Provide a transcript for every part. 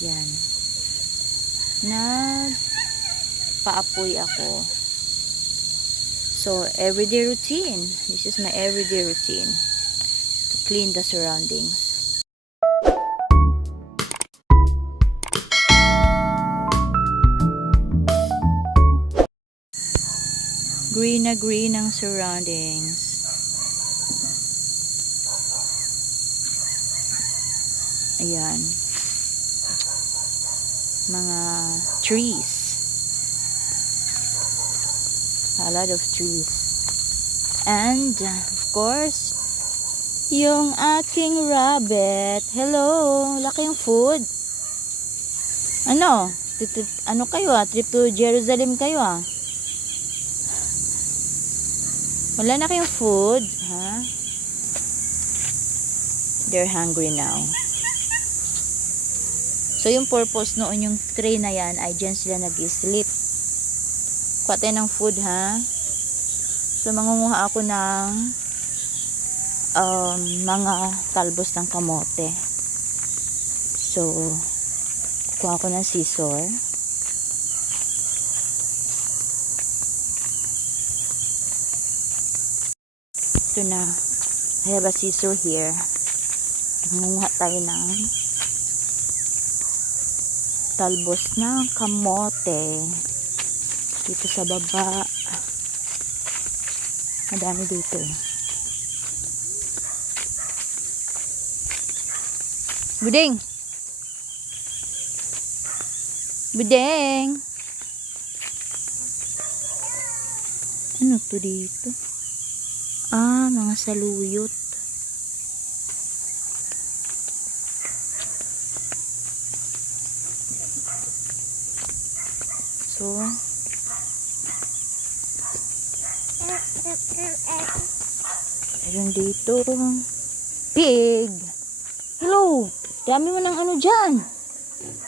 Yan. Nagpaapoy ako. So, everyday routine. This is my everyday routine. To clean the surroundings. Green na green ang surroundings. Ayan. Mga trees. A lot of trees. And, of course, yung aking rabbit. Hello! Laki yung food. Ano? Ano kayo Trip to Jerusalem kayo Wala na kayong food, ha? They're hungry now. So, yung purpose noon, yung tray na yan, ay dyan sila nag-sleep. Kuha tayo ng food, ha? So, mangunguha ako ng mga talbos ng kamote. So, kuha ako ng scissor. Ito na. I have a scissor here. Mangunguha tayo ng talbos ng kamote dito sa baba. Madami dito. Buding! Buding! Ano to dito? Mga saluyot. So, ayun dito. Pig! Hello! Dami mo ng ano dyan.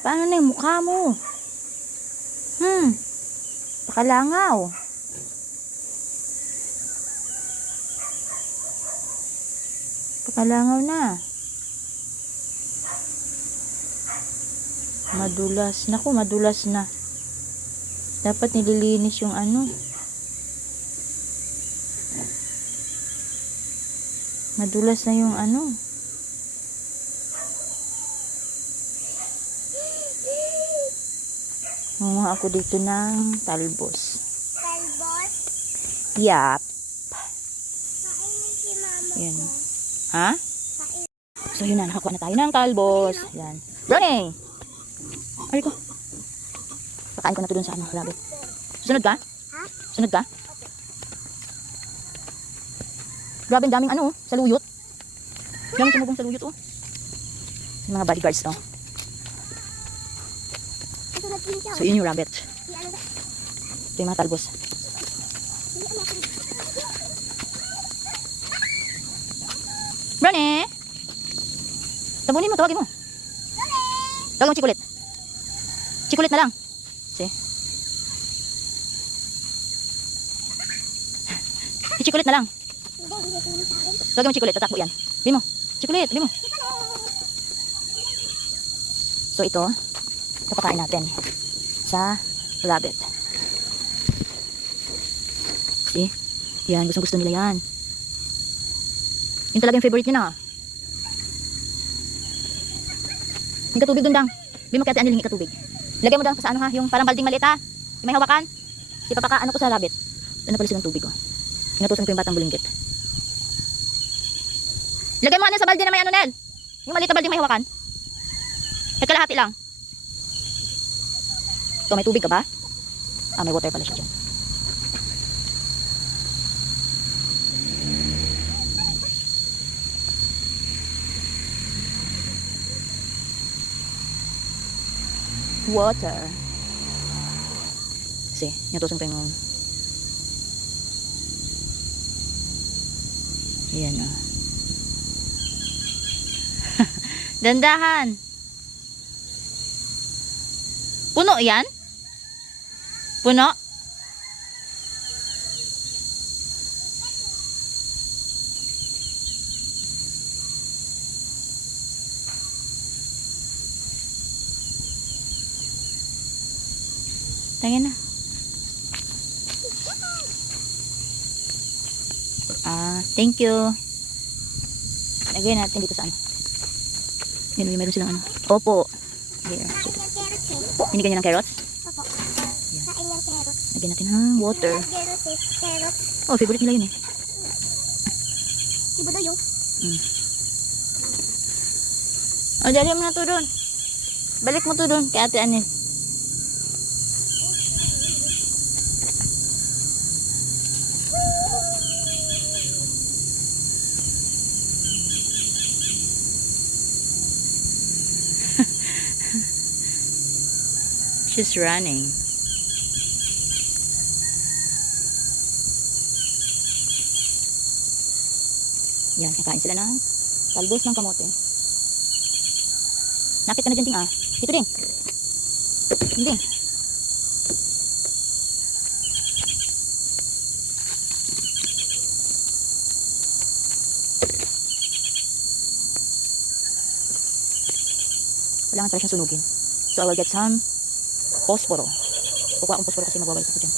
Paano na yung mukha mo? Pakalangaw. Pakalangaw na. Madulas. Naku, madulas na. Dapat nililinis yung ano. Madulas na yung ano. Munguha ako dito ng talbos. Talbos? Yap. Kainin si mama Yan. ko. Ha? So yun na, nakakuha na tayo ng talbos. Yan. Running! Ay ko. Pakain ko na ito dun sa ano, rabbit. Sunod ka? Ha? Sunod ka? Grabe, ang daming ano, saluyot. Daming tumubong saluyot, Yung mga bodyguards, Kasunod din siya. So yun yung rabbit. Ano ba? Ito yung mga talbos. Brownie! Tabunin mo, tawagin mo. Tawagin mo Chikulit. Chikulit na lang. See? Si Chikulit na lang. Tawagin mo Chikulit, tatakbo yan. Bili mo. Chikulit, bili mo. So ito, papakain natin sa rabbit. See? Yan, gustong gusto nila yan. Yun talaga yung favorite nyo na. Yung katubig dun, Dang. Bili mo kaya Angeline yung katubig. Lagay mo Dang sa ano ha, yung parang balding maliit ha. Yung may hawakan. Ipapaka ano ko sa rabbit. Ano pala silang tubig Inutusan ko yung batang bulinggit. Lagay mo ano sa balde na may ano, Nel. Yung maliit na balding may hawakan. At kalahati lang. So may tubig ka ba? May water pala siya dyan. Water. Kasi, nyatusin ko yung ayan Dandahan. Puno yan? Puno? Tingin na. Thank you. Lagyan natin dito sa ano. Yun, meron silang ano. Opo. Here. Kain ng carrots eh. Binigyan niya ng carrots. Opo. Kain ng carrots. Lagyan natin ng water. Carrots eh. Carrots. Oh, favorite nila yun eh. Ibudo yung. Oh, dali mo na to doon. Balik mo to doon kay Ate Anel. She's running. Yan, kakain sila ng talbos ng kamote. Nakit ka na dyan, Ting, ah. Dito, Ding. Ding. Kailangan pala siyang sunugin. So, I will get some posporo. Kukuha akong posporo kasi magbabalik ako dyan.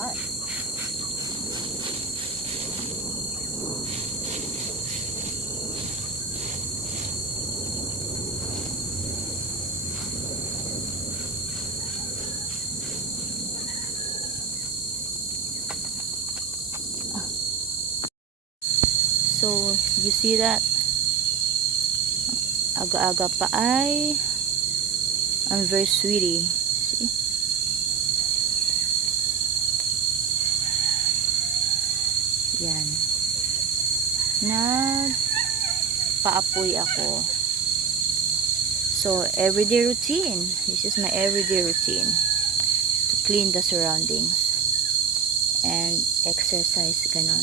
hot. So, you see that? Aga-aga pa ay I'm very sweetie. See? Yan. Nagpaapoy ako So, everyday routine. This is my everyday routine. To clean the surroundings. And exercise, ganon.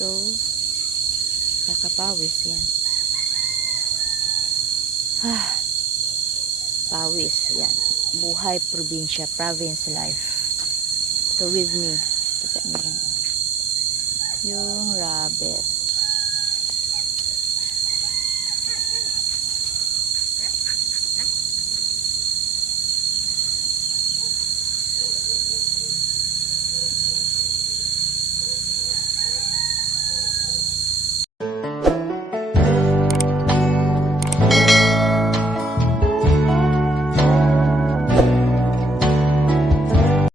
So, kakapawis yan. Pawis, yan. Buhay probinsya, province life. So, with me. Kita niyo yan. Yung rabbit.